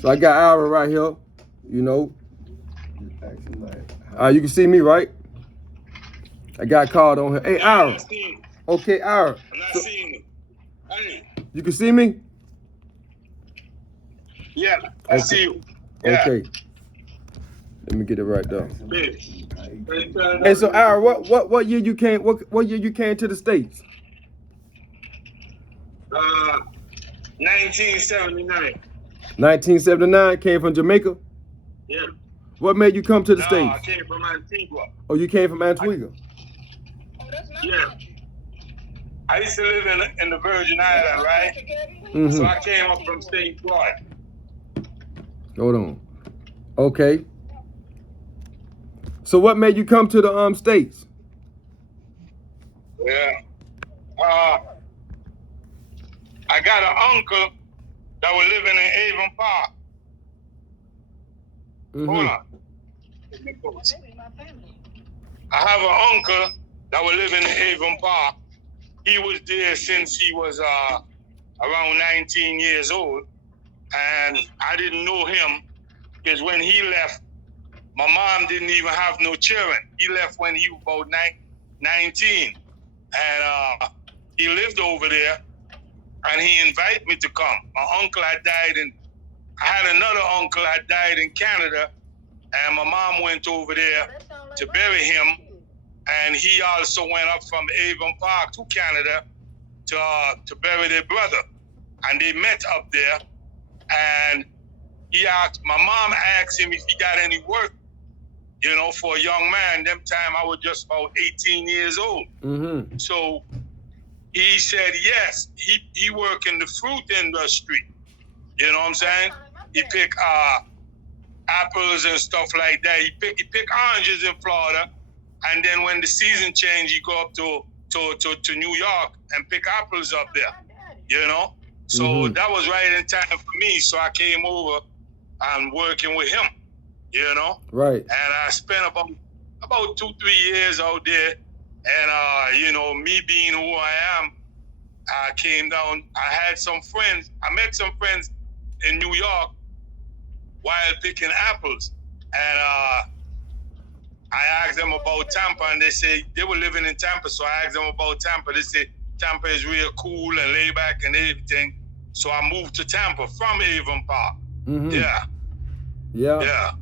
So I got Ira right here, you know. You can see me, right? I got called on here. Hey, Ira. Okay, Ira. I'm not seeing you. Hey. You can see me? Yeah, I see you. Yeah. Okay. Let me get it right there. Hey, so Ira, what year you came? What year you came to the States? 1979. 1979. Came from Jamaica. Yeah. What made you come to the States? No, I came from Antigua. Oh, you came from Antigua. Yeah. I used to live in the Virgin Islands, right? Mm-hmm. So I came up from St. Croix. Hold on. Okay. So what made you come to the States? Yeah. I got an uncle that was living in Avon Park. Mm-hmm. Hold on. I have an uncle that was living in Avon Park. He was there since he was around 19 years old. And I didn't know him because when he left, my mom didn't even have no children. He left when he was about 19. And he lived over there, and he invited me to come. My uncle had died I had another uncle that died in Canada, and my mom went over there to bury him. And he also went up from Avon Park to Canada to bury their brother. And they met up there, and my mom asked him if he got any work, you know, for a young man. Them time I was just about 18 years old. Mm-hmm. So he said yes. He worked in the fruit industry. You know what I'm saying? He pick apples and stuff like that. He pick oranges in Florida, and then when the season changed, he go up to New York and pick apples up there. You know? So Mm-hmm. that was right in time for me. So I came over and working with him. You know? Right. And I spent about 2-3 years out there. And you know, me being who I am, I came down. I had some friends. I met some friends in New York while picking apples. And I asked them about Tampa, and they say they were living in Tampa. So I asked them about Tampa. They said Tampa is real cool and laid back and everything. So I moved to Tampa from Avon Park. Mm-hmm. Yeah. Yeah. Yeah.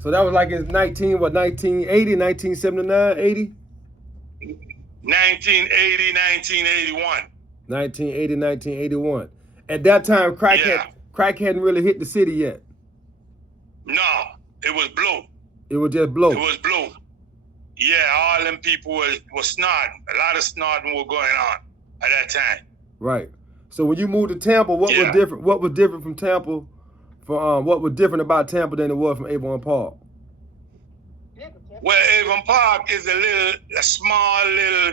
So that was like in 1980, 1979, 80? 1980, 1981. 1980, 1981. At that time, crack hadn't really hit the city yet. No, it was blue. It was just blow. It was blue. Yeah, all them people were snorting. A lot of snorting were going on at that time. Right. So when you moved to Tampa, what was different? What was different from Tampa? What was different about Tampa than it was from Avon Park? Well, Avon Park is a small little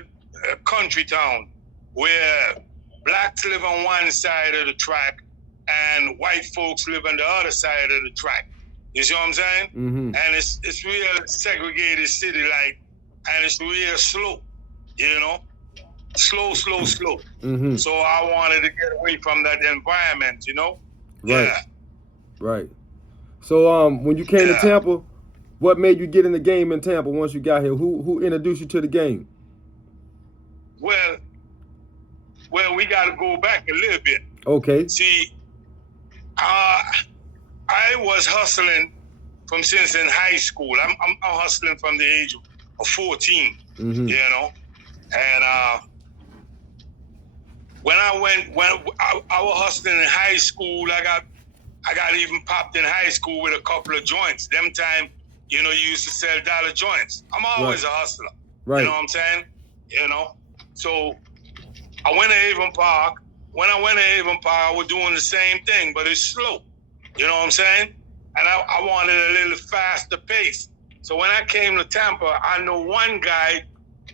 country town where blacks live on one side of the track and white folks live on the other side of the track. You see what I'm saying? Mm-hmm. And it's real segregated city, like, and it's real slow, you know? Slow. Mm-hmm. So I wanted to get away from that environment, you know? Right. Yeah. Right. So when you came to Tampa, what made you get in the game in Tampa once you got here? Who introduced you to the game? Well, we got to go back a little bit. Okay. See, I was hustling since in high school. I'm hustling from the age of 14, mm-hmm. you know? And when I was hustling in high school, I got even popped in high school with a couple of joints. Them time, you know, you used to sell dollar joints. I'm always a hustler. Right. You know what I'm saying? You know? So I went to Avon Park. When I went to Avon Park, I was doing the same thing, but it's slow. You know what I'm saying? And I wanted a little faster pace. So when I came to Tampa, I know one guy,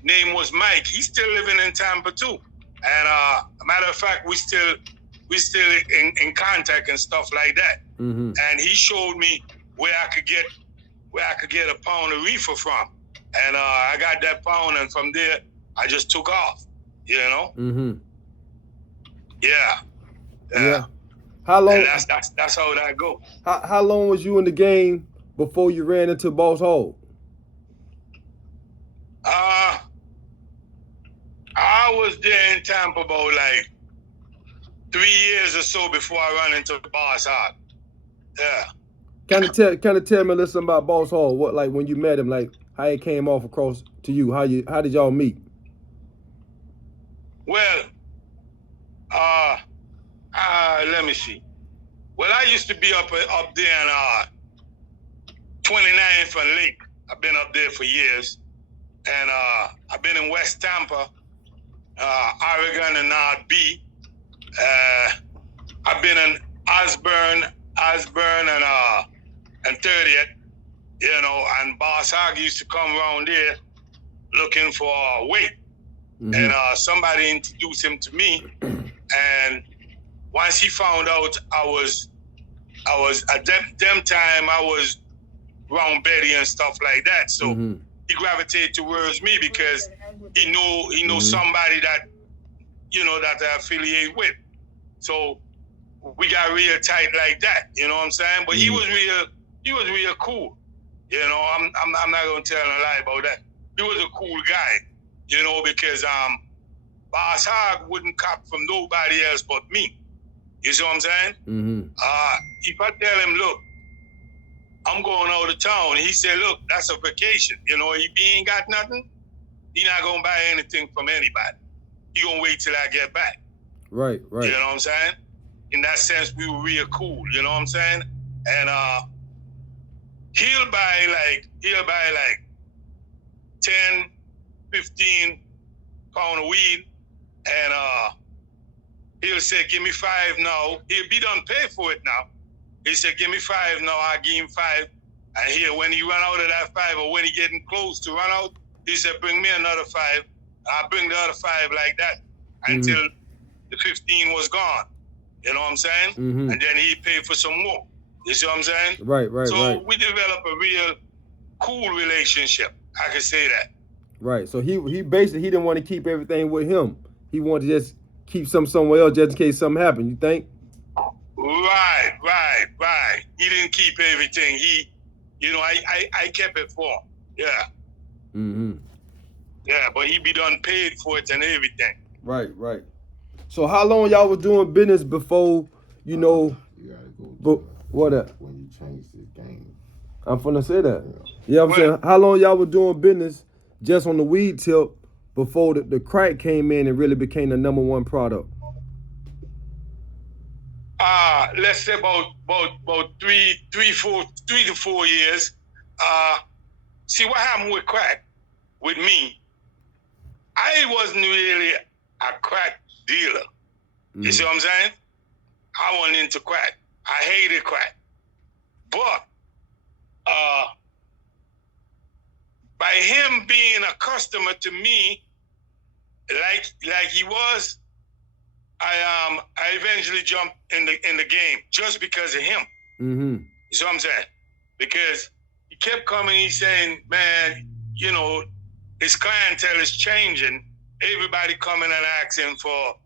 name was Mike. He's still living in Tampa too. And a matter of fact, we still in contact and stuff like that. Mm-hmm. And he showed me where I could get a pound of reefer from. And I got that pound, and from there I just took off. You know? Mm-hmm. Yeah. How long? And that's how that go. How long was you in the game before you ran into Boss Hogg? I was there in Tampa about like 3 years or so before I ran into Boss Hogg. Yeah. Kind of tell me a little about Boss Hogg. What, like, when you met him, like how it came off across to you. How did y'all meet? Well, let me see. Well, I used to be up there in 29th and Lake. I've been up there for years, and I've been in West Tampa, Oregon, and North B. I've been in Osborne, and 30th. You know, and Boss Hogg used to come around there looking for weight. Mm-hmm. And somebody introduced him to me, and once he found out I was at them time I was around Betty and stuff like that, so he gravitated towards me because he know somebody that that I affiliate with, so we got real tight like that. You know what I'm saying? But he was real cool. You know, I'm not gonna tell a lie about that. He was a cool guy. You know, because Boss Hogg wouldn't cop from nobody else but me. You see what I'm saying? Mm-hmm. If I tell him, look, I'm going out of town, he said, look, that's a vacation. You know, if he ain't got nothing, he not gonna buy anything from anybody. He gonna wait till I get back. Right. You know what I'm saying? In that sense, we were real cool. You know what I'm saying? And he'll buy like 10, 15 pound of weed, and he'll say, give me 5 now. He'll be done pay for it now. He said, give me 5 now, I'll give him 5. And when he run out of that 5, or when he getting close to run out, he said, bring me another 5. I'll bring the other 5 like that until the 15 was gone. You know what I'm saying? Mm-hmm. And then he paid for some more. You see what I'm saying? Right. So we developed a real cool relationship. I can say that. Right. So he basically didn't want to keep everything with him. He wanted to just keep some somewhere else just in case something happened. You think? Right. He didn't keep everything. I kept it for him. Yeah. Mm-hmm. Yeah, but he be done paid for it and everything. Right. So how long y'all was doing business before, you know? You gotta go. What up? When you change this game. I'm finna say that. Yeah, I'm saying, how long y'all was doing business just on the weed tip before the crack came in and really became the #1 product? Let's say about 3 to 4 years. See what happened with crack with me. I wasn't really a crack dealer. You see what I'm saying? I wasn't into crack. I hated crack. But by him being a customer to me, like he was, I eventually jumped in the game just because of him. Mm-hmm. You see what I'm saying? Because he kept coming, he's saying, man, you know, his clientele is changing. Everybody coming and asking for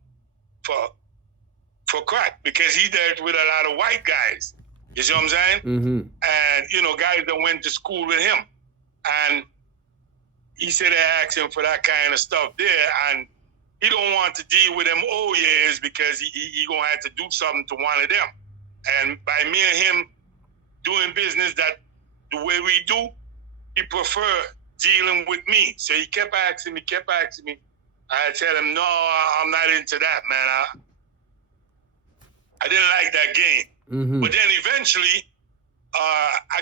crack because he dealt with a lot of white guys. You see what I'm saying? Mm-hmm. And, you know, guys that went to school with him. And he said they asked him for that kind of stuff there. And he don't want to deal with them old years because he going to have to do something to one of them. And by me and him doing business that the way we do, he preferred dealing with me. So he kept asking me. I tell him, no, I'm not into that, man. I didn't like that game. Mm-hmm. But then eventually, I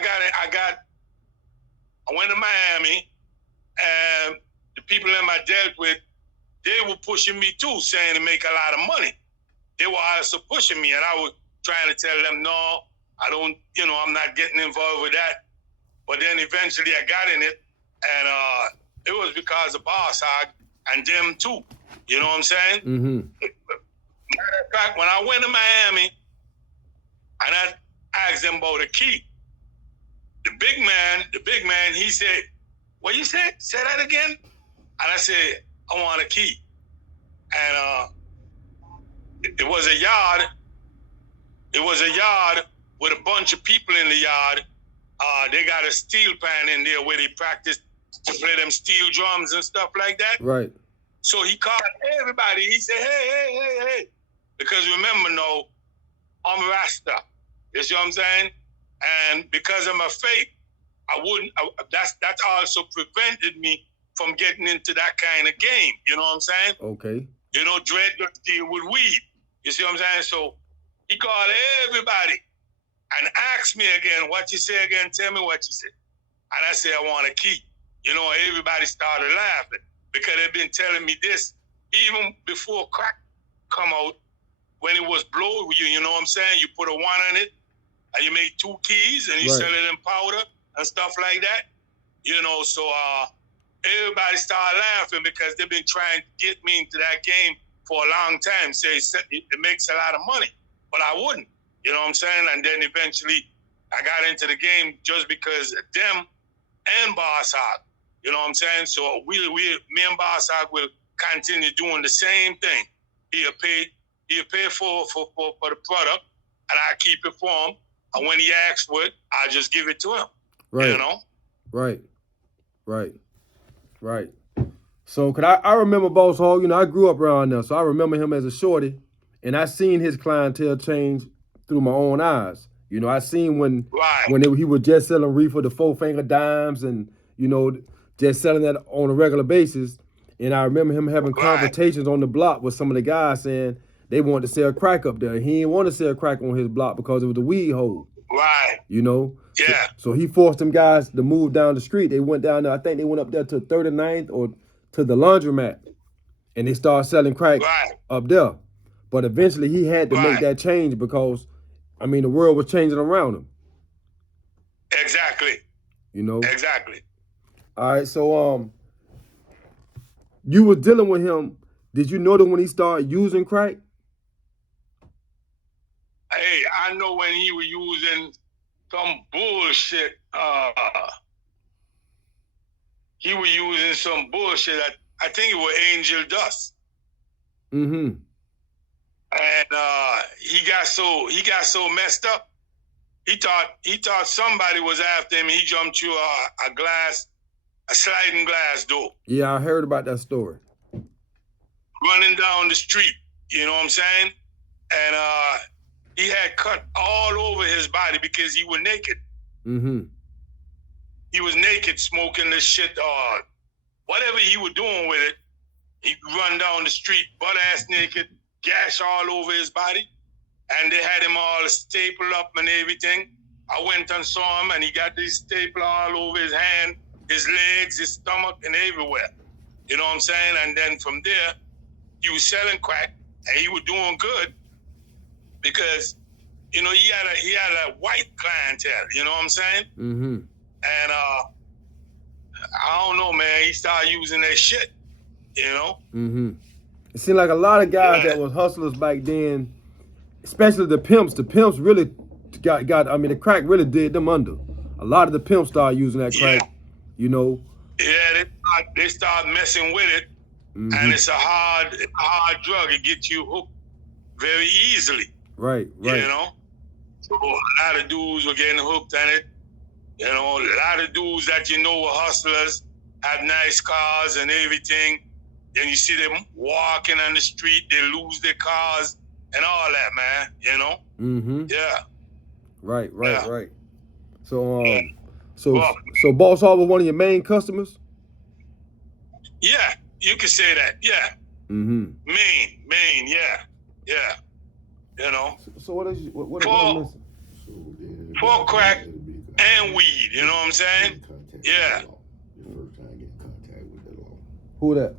went to Miami, and the people that I dealt with, they were pushing me too, saying to make a lot of money. They were also pushing me, and I was trying to tell them, no, I don't, I'm not getting involved with that. But then eventually I got in it, and it was because of Boss Hogg and them too. You know what I'm saying? Mm-hmm. Matter of fact, when I went to Miami, and I asked them about a key, the big man, he said, what you said? Say that again? And I said, I want a key. And it was a yard It was a yard with a bunch of people in the yard. They got a steel pan in there where they practice to play them steel drums and stuff like that. Right. So he called everybody. He said, hey. Because remember, no, I'm Rasta. You see what I'm saying? And because of my faith, that also prevented me from getting into that kind of game. You know what I'm saying? Okay. You know, Dread just deal with weed. You see what I'm saying? So he called everybody and asked me again, what you say again? Tell me what you said. And I said, I want a key. You know, everybody started laughing because they've been telling me this even before crack come out. When it was blow, you know what I'm saying? You put a 1 on it and you make 2 keys and you Right. sell it in powder and stuff like that. You know, so everybody started laughing because they've been trying to get me into that game for a long time. Say it makes a lot of money, but I wouldn't. You know what I'm saying? And then eventually I got into the game just because of them and Boss Hog. You know what I'm saying? So me and Boss Hog will continue doing the same thing. He'll pay for the product, and I keep it for him. And when he asks for it, I just give it to him. Right. You know? Right. So, I remember Boss Hog, you know, I grew up around there, so I remember him as a shorty, and I seen his clientele change through my own eyes. You know, I seen when he was just selling reefer, the 4-finger dimes, and, you know, just selling that on a regular basis. And I remember him having conversations on the block with some of the guys saying they wanted to sell crack up there. He didn't want to sell crack on his block because it was a weed hole. Right. You know? Yeah. So he forced them guys to move down the street. They went down there, I think they went up there to 39th or to the laundromat. And they started selling crack up there. But eventually he had to make that change because, I mean, the world was changing around him. Exactly. You know? Exactly. All right, so you was dealing with him. Did you know that when he started using crack? Hey, I know when he was using some bullshit. He was using some bullshit. I think it was angel dust. Mm-hmm. And he got so messed up. He thought somebody was after him. He jumped through a sliding glass door. Yeah, I heard about that story. Running down the street, you know what I'm saying? And he had cut all over his body because he was naked. Mm-hmm. He was naked smoking this shit, whatever he was doing with it. He run down the street, butt-ass naked, gash all over his body. And they had him all stapled up and everything. I went and saw him, and he got this staple all over his hand, his legs, his stomach, and everywhere. You know what I'm saying? And then from there, he was selling crack, and he was doing good because, you know, he had a white clientele. You know what I'm saying? Mm-hmm. And I don't know, man. He started using that shit. You know? Mm-hmm. It seemed like a lot of guys that was hustlers back then, especially the pimps. The pimps really got. I mean, the crack really did them under. A lot of the pimps started using that crack. You know. Yeah, they start messing with it, and it's a hard drug. It gets you hooked very easily. Right. You know, so a lot of dudes were getting hooked on it. You know, a lot of dudes that you know were hustlers, have nice cars and everything. Then you see them walking on the street, they lose their cars and all that, man. You know. Mm-hmm. Yeah. Right. So Boss Hog was one of your main customers? Yeah, you could say that. Yeah. Mm-hmm. Main, yeah. You know. So what is what for crack and weed, you know what I'm saying? Yeah. Who that?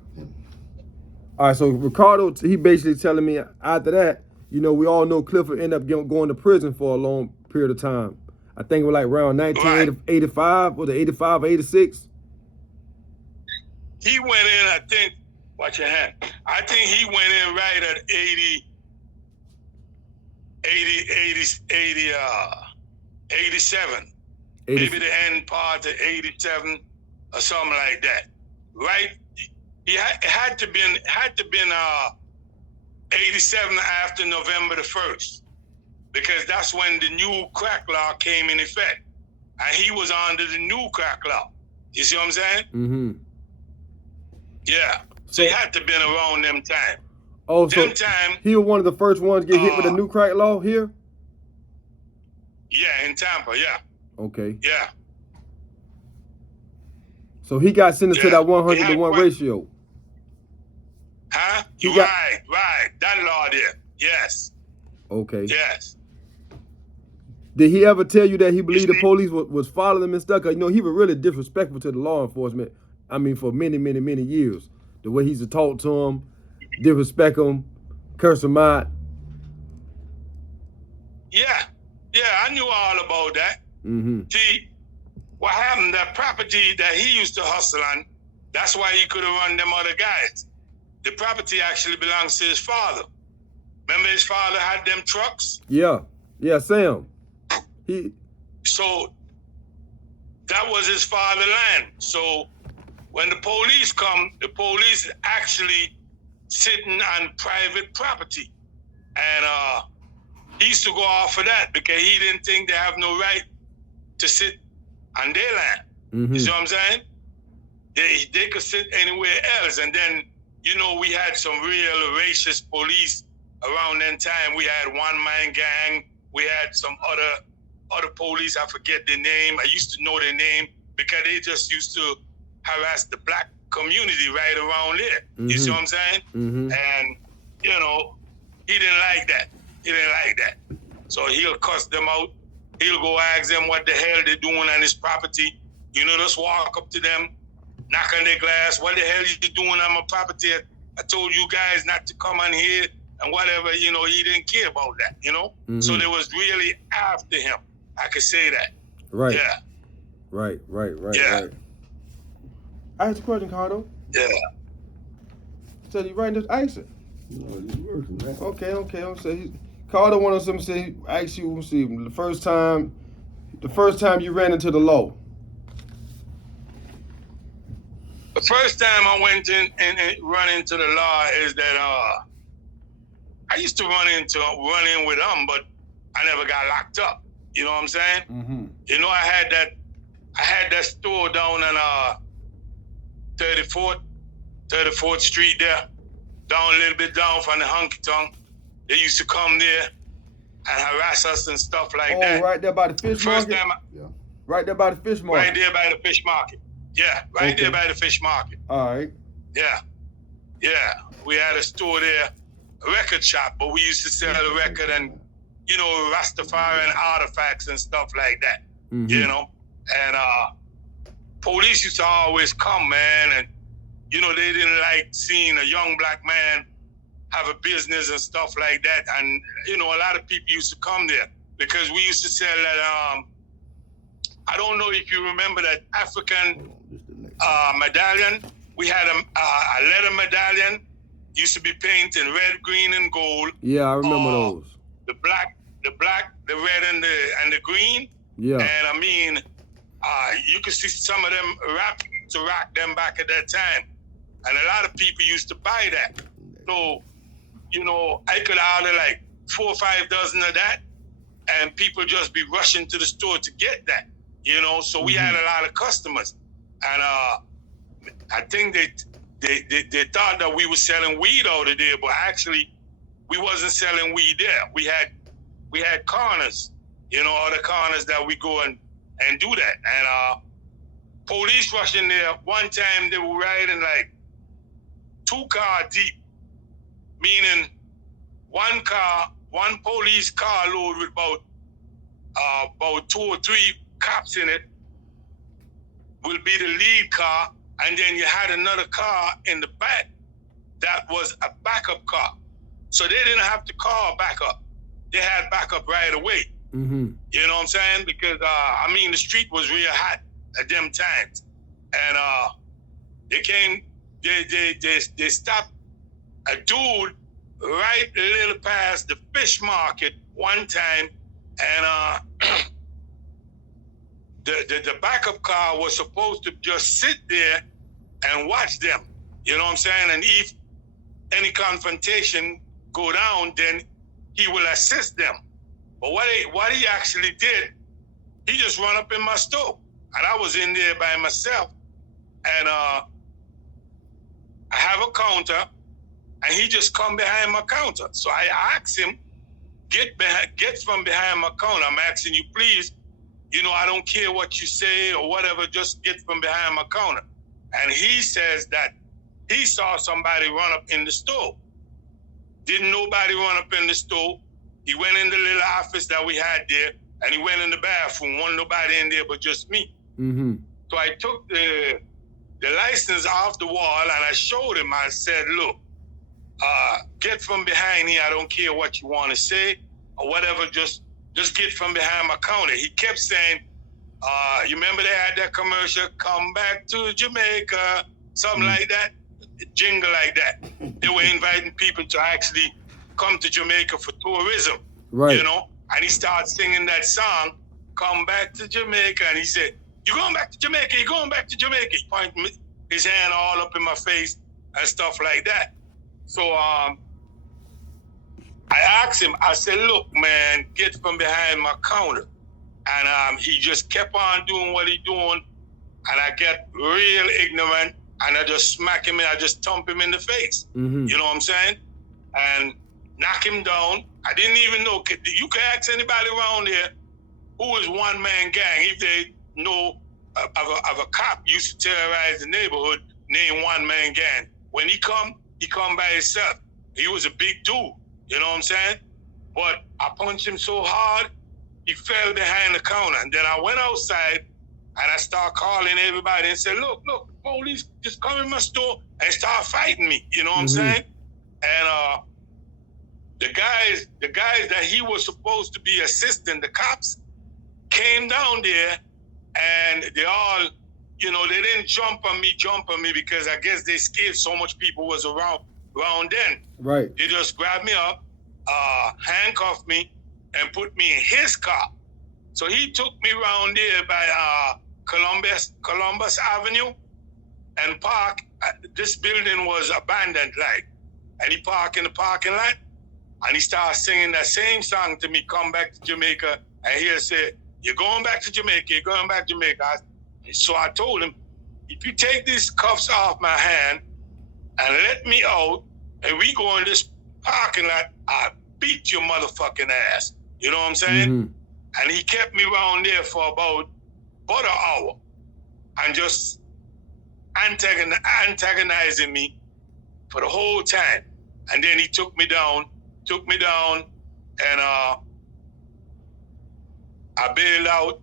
All right, so Ricardo, he basically telling me after that, you know, we all know Clifford ended up going to prison for a long period of time. I think it was like around 1985, was it 85 or 86? He went in, I think, watch your hand. I think he went in right at 87. Maybe the end part of 87 or something like that. Right? He had to been 87 after November the 1st. because that's when the new crack law came in effect. And he was under the new crack law. You see what I'm saying? Mm-hmm. Yeah. So he had to been around them time. Oh, so he was one of the first ones to get hit with the new crack law here? Yeah, in Tampa, yeah. Okay. Yeah. So he got sentenced to that 100 to 1 ratio. Huh? Right. That law there. Yes. Okay. Yes. Did he ever tell you that he believed the police was following him and stuff? 'Cause, you know, he was really disrespectful to the law enforcement. I mean, for many, many, many years. The way he used to talk to him, disrespect him, curse him out. Yeah. Yeah, I knew all about that. Mm-hmm. See, what happened, that property that he used to hustle on, that's why he could have run them other guys. The property actually belongs to his father. Remember his father had them trucks? Yeah. Yeah, Sam. So that was his father's land. So when the police come, the police is actually sitting on private property. And he used to go off of that because he didn't think they have no right to sit on their land. Mm-hmm. You see what I'm saying? They could sit anywhere else. And then, you know, we had some real racist police around that time. We had one-man gang. We had some other police. I forget their name. I used to know their name because they just used to harass the black community right around there. Mm-hmm. You see what I'm saying? Mm-hmm. And, you know, he didn't like that. He didn't like that. So he'll cuss them out. He'll go ask them what the hell they're doing on his property. You know, just walk up to them, knock on their glass. What the hell you doing on my property? I told you guys not to come on here and whatever. You know, he didn't care about that, you know? Mm-hmm. So they was really after him. I could say that. Right. Yeah. Right. Yeah. Right. I asked a question, Cardo. Yeah. So you writing this answer? No, he's working, man. Okay. I'm saying Cardo wanted something to say. Ask you. Let's see. The first time you ran into the law. The first time I went in and run into the law is that I used to run in with them, but I never got locked up. You know what I'm saying? Mm-hmm. You know, I had that store down on 34th Street there, down a little bit down from the honky tonk. They used to come there and harass us and stuff like that. Oh, right there by the fish market? Yeah. Right there by the fish market? Right there by the fish market. Yeah, right there by the fish market. All right. Yeah. We had a store there, a record shop, but we used to sell the record and, you know, Rastafarian artifacts and stuff like that. Mm-hmm. You know? And police used to always come, man, and, you know, they didn't like seeing a young black man have a business and stuff like that. And, you know, a lot of people used to come there because we used to sell that, I don't know if you remember that African medallion. We had a leather medallion. Used to be painted red, green, and gold. Yeah, I remember those. The black, the red, and the green. Yeah. And I mean, you could see some of them rock them back at that time. And a lot of people used to buy that. So, you know, I could order like 4 or 5 dozen of that, and people just be rushing to the store to get that. You know, so we had a lot of customers, and I think they thought that we were selling weed out of there, but actually we wasn't selling weed there. We had corners, you know, other corners that we go and do that. And police rushing there. One time they were riding like 2 cars deep, meaning one police car load with about 2 or 3 cops in it will be the lead car, and then you had another car in the back that was a backup car. So they didn't have to call backup. They had backup right away. Mm-hmm. You know what I'm saying? Because, I mean, the street was real hot at them times. And they stopped a dude right a little past the fish market one time, and the backup car was supposed to just sit there and watch them. You know what I'm saying? And if any confrontation go down, then he will assist them. But what he actually did, he just run up in my store. And I was in there by myself. And I have a counter, and he just come behind my counter. So I asked him, get from behind my counter. I'm asking you, please, you know, I don't care what you say or whatever, just get from behind my counter. And he says that he saw somebody run up in the store. Didn't nobody run up in the store. He went in the little office that we had there, and he went in the bathroom. Wasn't nobody in there but just me. Mm-hmm. So I took the license off the wall, and I showed him. I said, look, get from behind here. I don't care what you want to say or whatever. Just get from behind my counter. He kept saying, you remember they had that commercial, come back to Jamaica, something like that, jingle like that. They were inviting people to actually come to Jamaica for tourism, Right. you know? And he started singing that song, come back to Jamaica. And he said, you going back to Jamaica? You going back to Jamaica? He pointed his hand all up in my face and stuff like that. So I asked him, I said, look, man, get from behind my counter. And he just kept on doing what he doing. And I get real ignorant, and I just smack him, and I just thump him in the face. Mm-hmm. You know what I'm saying? And knock him down. I didn't even know. You can ask anybody around here who is one-man gang. If they know of a cop used to terrorize the neighborhood named one-man gang. When he come by himself. He was a big dude. You know what I'm saying? But I punched him so hard, he fell behind the counter. And then I went outside, and I started calling everybody and said, look, the police just come in my store and start fighting me. You know what I'm saying? And the guys that he was supposed to be assisting, the cops, came down there, and they all, you know, they didn't jump on me because I guess they scared so much people was around then. Right. They just grabbed me up, handcuffed me, and put me in his car. So he took me around there by Columbus Avenue and parked. This building was abandoned, like, and he parked in the parking lot, and he started singing that same song to me, come back to Jamaica. And he said, you're going back to Jamaica, you're going back to Jamaica. So I told him, if you take these cuffs off my hand and let me out, and we go in this parking lot, I beat your motherfucking ass. You know what I'm saying? Mm-hmm. And he kept me around there for about an hour and just antagonizing me for the whole time. And then he took me down, and I bailed out,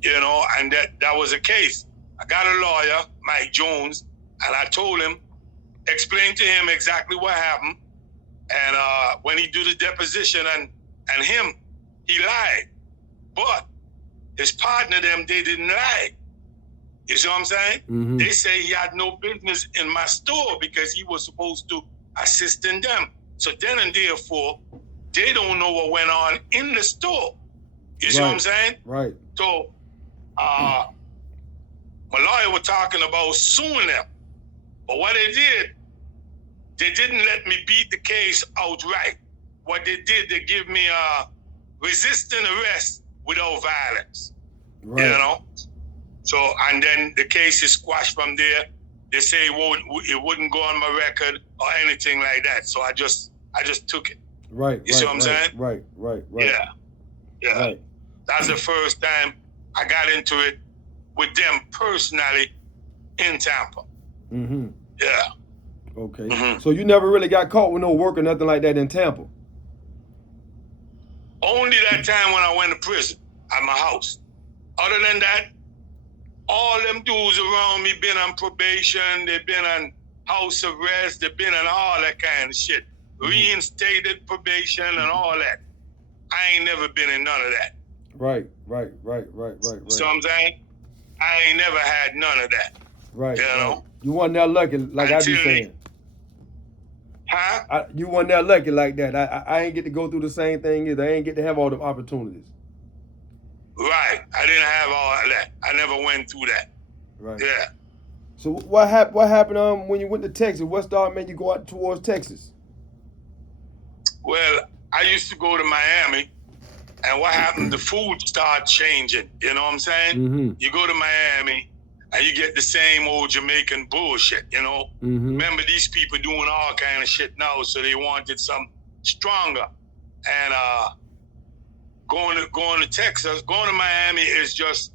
you know, and that was the case. I got a lawyer, Mike Jones, and I told him, explained to him exactly what happened. And when he do the deposition and him, he lied. But his partner, they didn't lie. You see what I'm saying? Mm-hmm. They say he had no business in my store because he was supposed to assist in them. So then and therefore, they don't know what went on in the store. You see what I'm saying? Right. So my lawyer was talking about suing them. But what they did, they didn't let me beat the case outright. What they did, they give me a resisting arrest without violence. Right. You know? So, and then the case is squashed from there. They say it wouldn't go on my record or anything like that. So I just took it. Right. You see what I'm saying? Right. Yeah. Right. That's the first time I got into it with them personally in Tampa. Mm-hmm. Yeah. Okay. Mm-hmm. So you never really got caught with no work or nothing like that in Tampa? Only that time when I went to prison at my house. Other than that, all them dudes around me been on probation, they've been on house arrest, they've been on all that kind of shit. Reinstated probation and all that. I ain't never been in none of that. Right. So I'm saying, I ain't never had none of that. Right. You know? You wasn't that lucky, like I be saying. Huh? You wasn't that lucky like that. I ain't get to go through the same thing either. I ain't get to have all the opportunities. Right. I didn't have all of that. I never went through that. Right. Yeah. So what happened when you went to Texas? What started made you go out towards Texas? Well, I used to go to Miami, And what happened? The food started changing. You know what I'm saying? Mm-hmm. You go to Miami and you get the same old Jamaican bullshit. You know. Mm-hmm. Remember, these people doing all kind of shit now, so they wanted some stronger. And going to Texas, going to Miami is just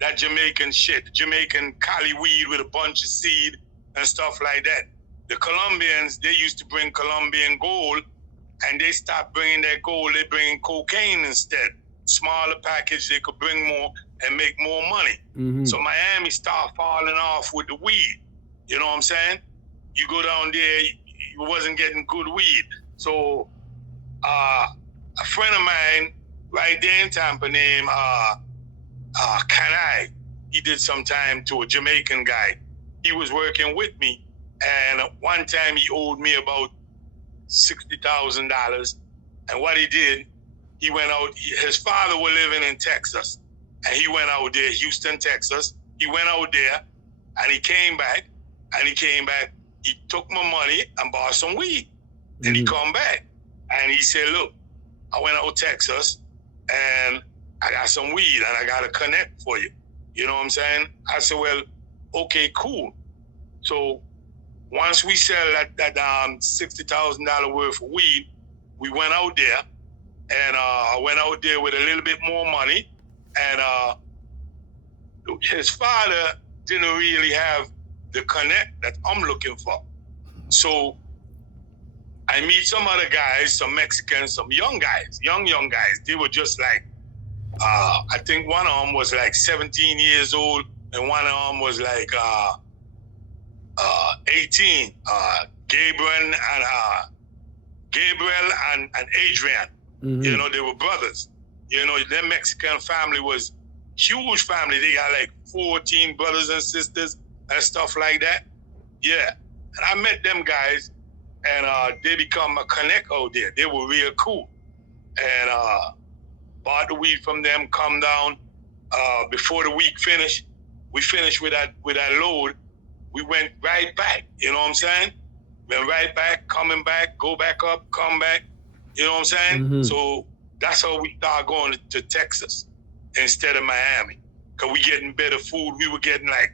that Jamaican shit, Jamaican Cali weed with a bunch of seed and stuff like that. The Colombians, they used to bring Colombian gold, and they stopped bringing that gold. They bring cocaine instead. Smaller package, they could bring more and make more money. Mm-hmm. So Miami started falling off with the weed. You know what I'm saying? You go down there, you wasn't getting good weed. So a friend of mine right there in Tampa named Kanai, he did some time to a Jamaican guy. He was working with me, and one time he owed me about $60,000. And what he did, he went out. His father was living in Texas, and he went out there, Houston, Texas. He went out there, and he came back. He took my money and bought some weed. Then he come back, and he said, "Look, I went out to Texas, and I got some weed, and I got a connect for you." You know what I'm saying? I said, "Well, okay, cool." So once we sell that $60,000 worth of weed, we went out there, and I went out there with a little bit more money, and his father didn't really have the connect that I'm looking for. So I meet some other guys, some Mexicans, some young guys. They were just like, I think one of them was like 17 years old, and one of them was like 18. Gabriel and Adrian. Mm-hmm. You know, they were brothers. You know, their Mexican family was huge family. They got like 14 brothers and sisters and stuff like that. Yeah. And I met them guys, and they become a connect out there. They were real cool. And bought the weed from them, come down. Before the week finished, we finished with that load. We went right back, you know what I'm saying? Went right back, coming back, go back up, come back, you know what I'm saying? Mm-hmm. So that's how we started going to Texas instead of Miami. Because we getting better food. We were getting like,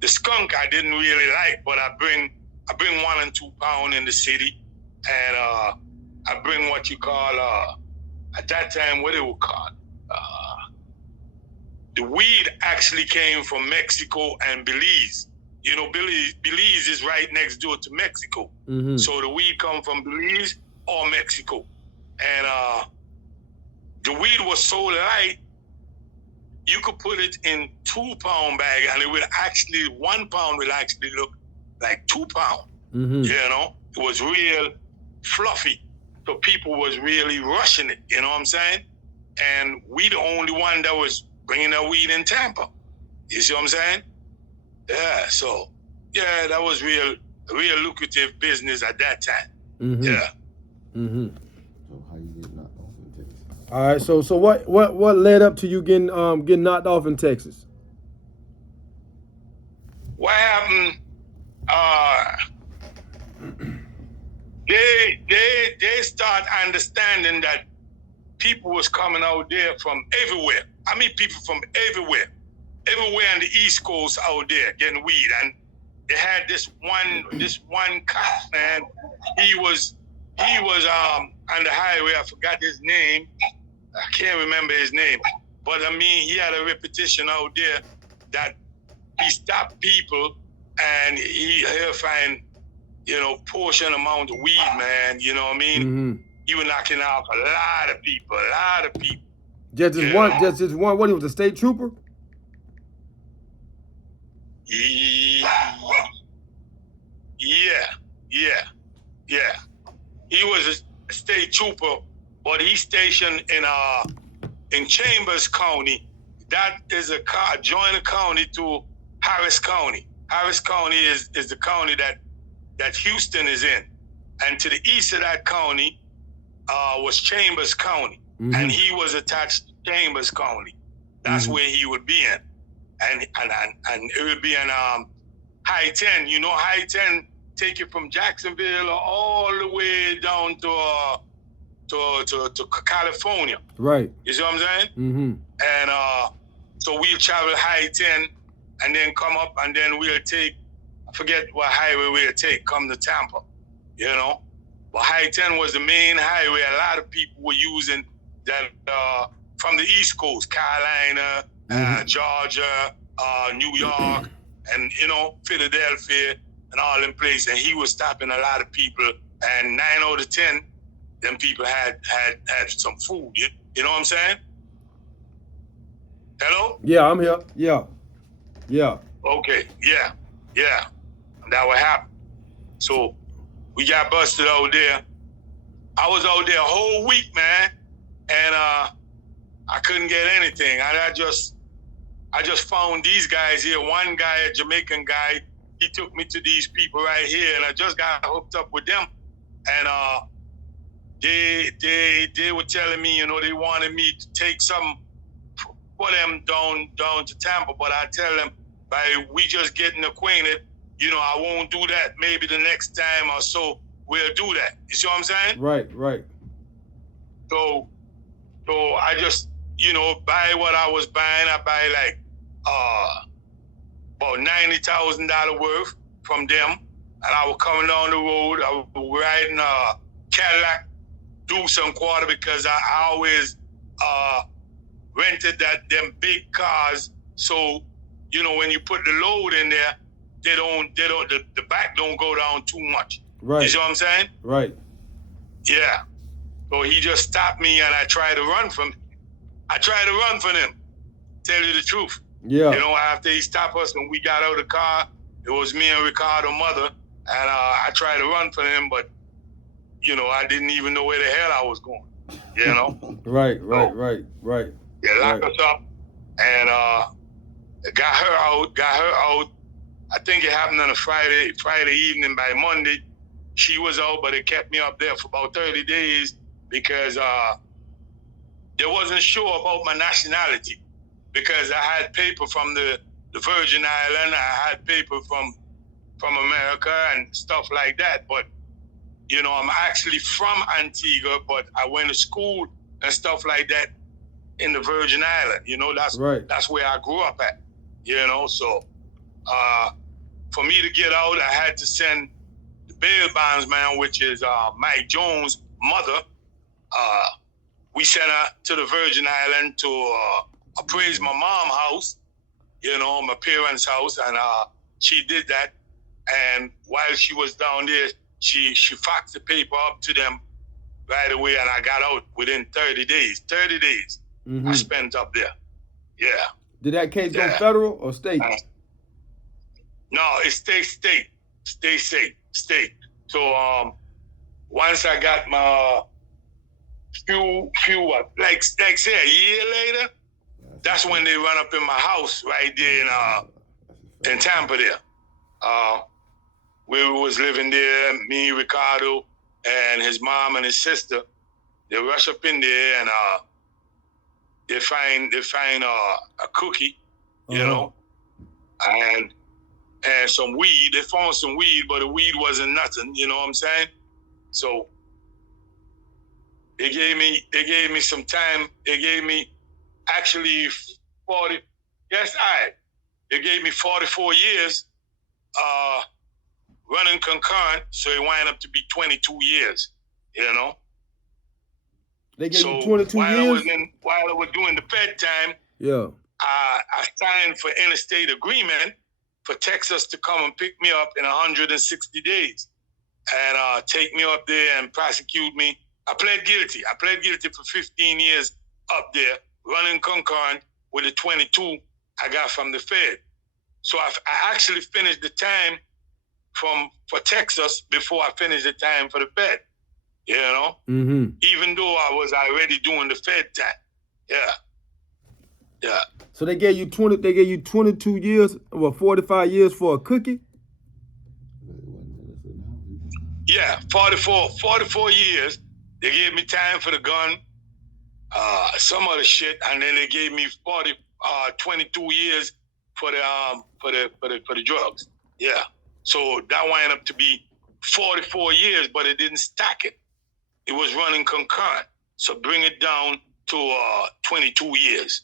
the skunk I didn't really like, but I bring 1 and 2 pounds in the city, and I bring what you call, at that time, what it was called? The weed actually came from Mexico and Belize. You know, Belize is right next door to Mexico. Mm-hmm. So the weed come from Belize or Mexico. And the weed was so light, you could put it in 2-pound bag, and it would actually, 1 pound will actually look like 2 pounds. Mm-hmm. You know, it was real fluffy. So people was really rushing it, you know what I'm saying? And we the only one that was bringing that weed in Tampa. You see what I'm saying? Yeah, so, yeah, that was real lucrative business at that time. Mm-hmm. Yeah. Mm-hmm. So how you get knocked off in Texas? All right, so what led up to you getting knocked off in Texas? What happened? They start understanding that people was coming out there from everywhere. I mean, people from everywhere on the East Coast out there getting weed, and they had this one cop, man. He was on the highway. I forgot his name. I can't remember his name, but I mean, he had a reputation out there that he stopped people, and he'll find, you know, portion amount of weed, man. You know what I mean? Mm-hmm. He was knocking off a lot of people. Just this one. What, he was a state trooper? Yeah. He was a state trooper, but he's stationed in Chambers County. That is a join county to Harris County. Harris County is the county that Houston is in, and to the east of that county was Chambers County, mm-hmm. and he was attached to Chambers County. That's mm-hmm. where he would be in, and it would be in I-10. You know, I-10 take you from Jacksonville all the way down to to California. Right. You see what I'm saying? Mm-hmm. And so we'll travel I-10 and then come up, and then we'll take, I forget what highway we'll take, come to Tampa, you know? But I-10 was the main highway a lot of people were using that from the East Coast, Carolina, Georgia, New York, and, you know, Philadelphia and all them places. And he was stopping a lot of people, and 9 out of 10, them people had some food. You know what I'm saying? Hello? Yeah, I'm here. Yeah. Yeah. Okay, yeah. That would happen. So we got busted out there. I was out there a whole week, man, and I couldn't get anything. I just found these guys here. One guy, a Jamaican guy, he took me to these people right here, and I just got hooked up with them. And they were telling me, you know, they wanted me to take some for them down to Tampa, but I tell them, by we just getting acquainted, you know, I won't do that. Maybe the next time or so we'll do that. You see what I'm saying? Right. So I just, you know, buy what I was buying. I buy like about $90,000 worth from them, and I was coming down the road. I was riding a Cadillac Deuce & Quarter because I always rented them big cars. So, you know, when you put the load in there, the back don't go down too much. Right. You see what I'm saying? Right. Yeah. So he just stopped me, and I tried to run from him. Tell you the truth. Yeah. You know, after he stopped us and we got out of the car, it was me and Ricardo's mother, and I tried to run from him, but, you know, I didn't even know where the hell I was going. You know? Right. They locked us up, and got her out. I think it happened on a Friday evening. By Monday, she was out, but it kept me up there for about 30 days because they wasn't sure about my nationality, because I had paper from the Virgin Islands, I had paper from America and stuff like that. But, you know, I'm actually from Antigua, but I went to school and stuff like that in the Virgin Islands. You know, that's right. That's where I grew up at. You know, so for me to get out, I had to send the bail bondsman, which is Mike Jones' mother. We sent her to the Virgin Island to appraise my mom's house, you know, my parents' house, and she did that. And while she was down there, she faxed the paper up to them right away, and I got out within 30 days. 30 days I spent up there. Yeah. Did that case go federal or state? No, it's state. So once I got my like say a year later, that's when they run up in my house right there in Tampa there. We was living there, me, Ricardo, and his mom and his sister. They rush up in there, and they find a cookie, you know, and some weed. They found some weed, but the weed wasn't nothing, you know what I'm saying? So they gave me some time. They gave me actually 40. Yes, they gave me 44 years running concurrent, so it wound up to be 22 years, you know? They gave you 22 years? While I was doing the Fed time, I signed for interstate agreement for Texas to come and pick me up in 160 days and take me up there and prosecute me. I pled guilty. I pled guilty for 15 years up there, running concurrent with the 22 I got from the Fed. So I actually finished the time for Texas before I finished the time for the Fed, you know? Even though I was already doing the Fed time. Yeah. So they gave you 22 years, 45 years for a cookie? Yeah, 44 years. They gave me time for the gun, some other shit, and then they gave me 22 years for the drugs. Yeah. So that wound up to be 44 years, but it didn't stack it. It was running concurrent. So bring it down to 22 years.